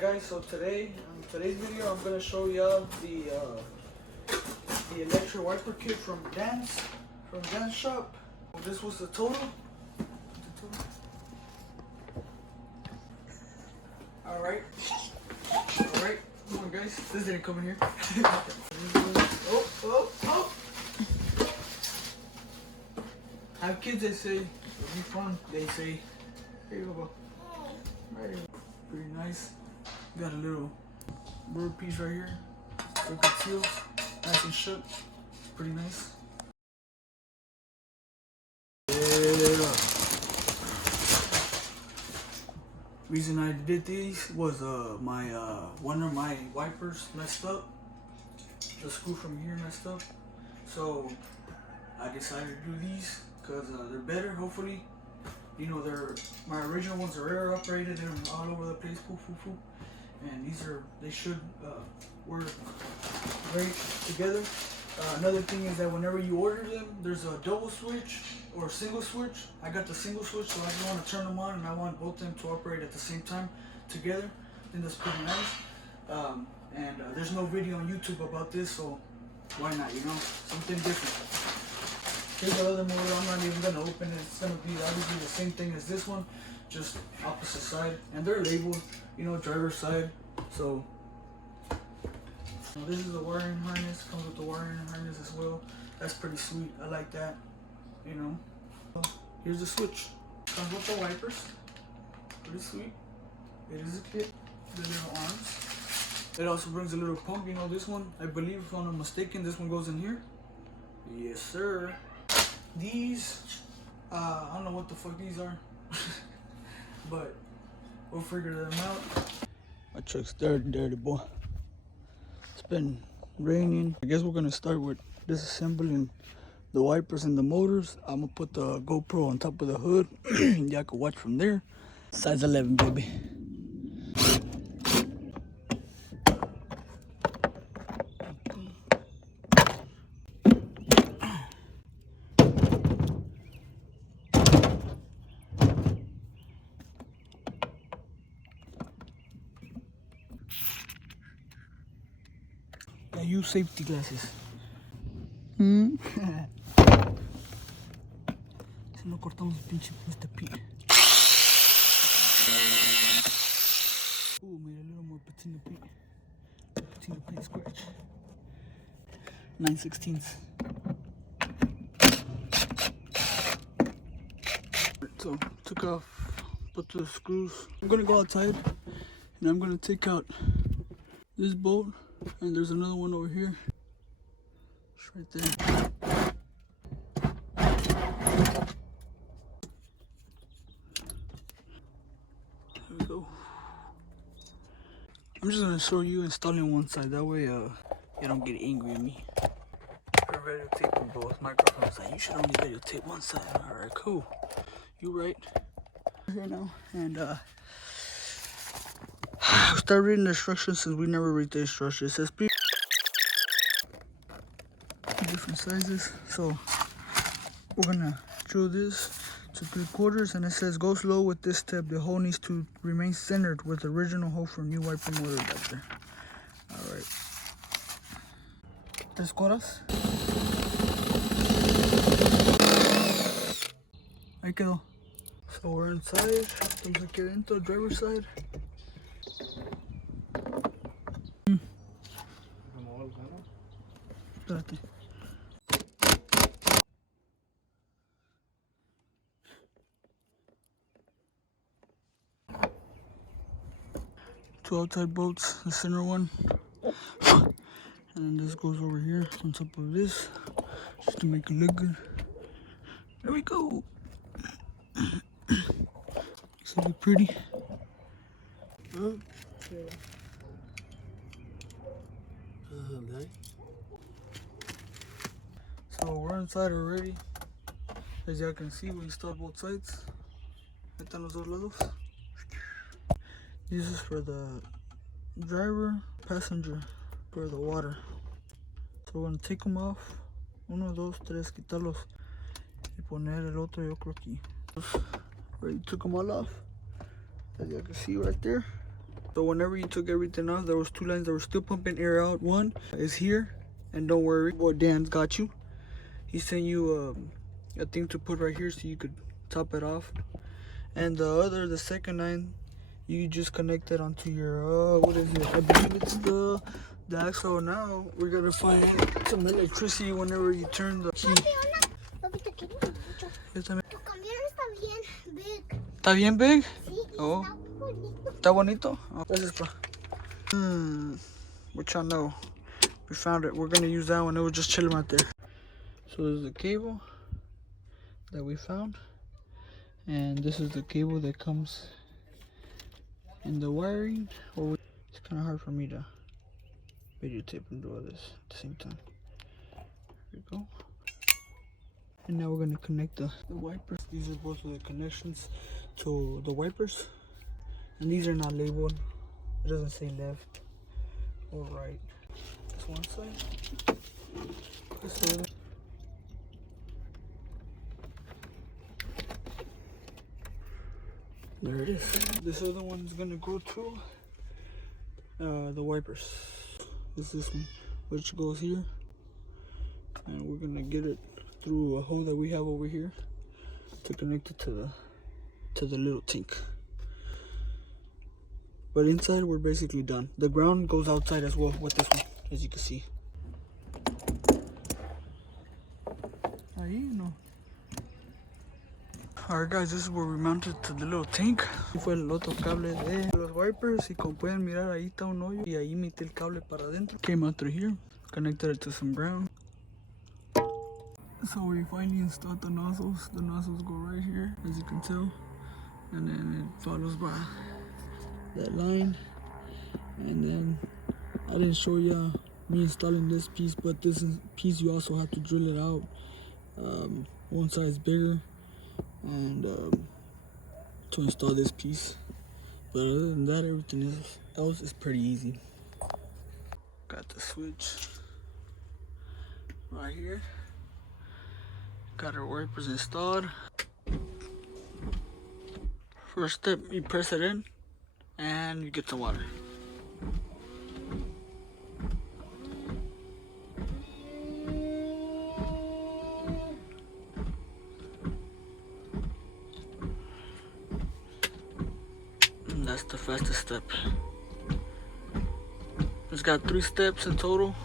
Guys, so today's video I'm gonna show y'all the electric wiper kit from Dance Shop. This was the total. Alright, come on guys, this didn't come in here. oh. Have kids, they say, it'll be fun, they say. Here you go. Right here. Pretty nice. Got a little bird piece right here. So it seals, nice and shook. Pretty nice. Yeah. Reason I did these was one of my wipers messed up. The screw from here messed up. So I decided to do these because they're better, hopefully. You know, my original ones are air operated and all over the place, and they should work great together. Another thing is that whenever you order them, there's a double switch or a single switch. I got the single switch, so I just want to turn them on, and I want both of them to operate at the same time together. I think that's pretty nice. There's no video on YouTube about this, so why not? You know, something different. Here's the other motor. I'm not even gonna open it. It's gonna be obviously the same thing as this one, just opposite side, and they're labeled, you know, driver's side. So this is the wiring harness. Comes with the wiring harness as well. That's pretty sweet. I like that. You know. So here's the switch. Comes with the wipers. Pretty sweet. It is a kit. The little arms. It also brings a little pump. You know, this one, I believe, if I'm not mistaken, this one goes in here. Yes, sir. These, I don't know what the fuck these are, but we'll figure them out. My truck's dirty, boy. It's been raining. I guess we're gonna start with disassembling the wipers and the motors. I'm gonna put the GoPro on top of the hood. Y'all can watch from there. Size 11, baby. Use safety glasses. Si no cortamos el pinche este pin. Made a little more patina paint scratch. 9/16. So took off, put the screws. I'm gonna go outside and I'm gonna take out this bolt. And there's another one over here. It's right there. There we go. I'm just gonna show you installing one side. That way, you don't get angry at me. We're videotaping both microphones. Like, you should only videotape one side. All right, cool. You right. Here now, and start reading the instructions since we never read the instructions. It says different sizes. So we're gonna drill this to 3/4, and it says go slow with this step. The hole needs to remain centered with the original hole for new wiper motor adapter. All right. 3/4. Ahí quedó. So we're inside. Estamos aquí adentro, driver's side. Espérate. Two outside bolts, the center one. And then this goes over here on top of this, just to make it look good. There we go. Looks really pretty. So we're inside already. As y'all can see, we installed both sides. Están los dos lados. This is for the driver, passenger, for the water. So we're gonna take them off. 1, 2, 3, quitarlos y poner el otro, yo creo aquí. Already took them all off, as you can see right there. So whenever you took everything off, there was 2 lines that were still pumping air out. One is here, and don't worry, boy, Dan's got you. He sent you a thing to put right here so you could top it off. And the second line, you just connect it onto your, what is it? I believe it's the axle. Now we're gonna find some electricity whenever you turn the key. ¿Está bien big? Oh. ¿Está bonito? Oh, gracias, pa. What y'all know? We found it. We're gonna use that one. It was just chilling right there. So there's the cable that we found, and this is the cable that comes in the wiring. It's kind of hard for me to videotape and do all this at the same time. Here we go. And now we're gonna connect the wipers. These are both of the connections to the wipers, and these are not labeled. It doesn't say left or right. This one side, this other. There it is. This other one is gonna go to the wipers. This one, which goes here, and we're gonna get it through a hole that we have over here to connect it to the little tank. But inside we're basically done. The ground goes outside as well with this one, as you can see. Ahí no. Alright guys, this is where we mounted to the little tank. Fue el otro cable de los wipers, y como pueden mirar ahí está un hoyo y ahí metí el cable para adentro. Came out through here, connected it to some ground. So we finally installed the nozzles. The nozzles go right here, as you can tell, and then it follows by that line. And then I didn't show you me installing this piece, but this piece you also have to drill it out. One side is bigger, and to install this piece. But other than that, everything else is pretty easy. Got the switch right here. Got our wipers installed. First step, you press it in and you get some water. And that's the fastest step. It's got 3 steps in total.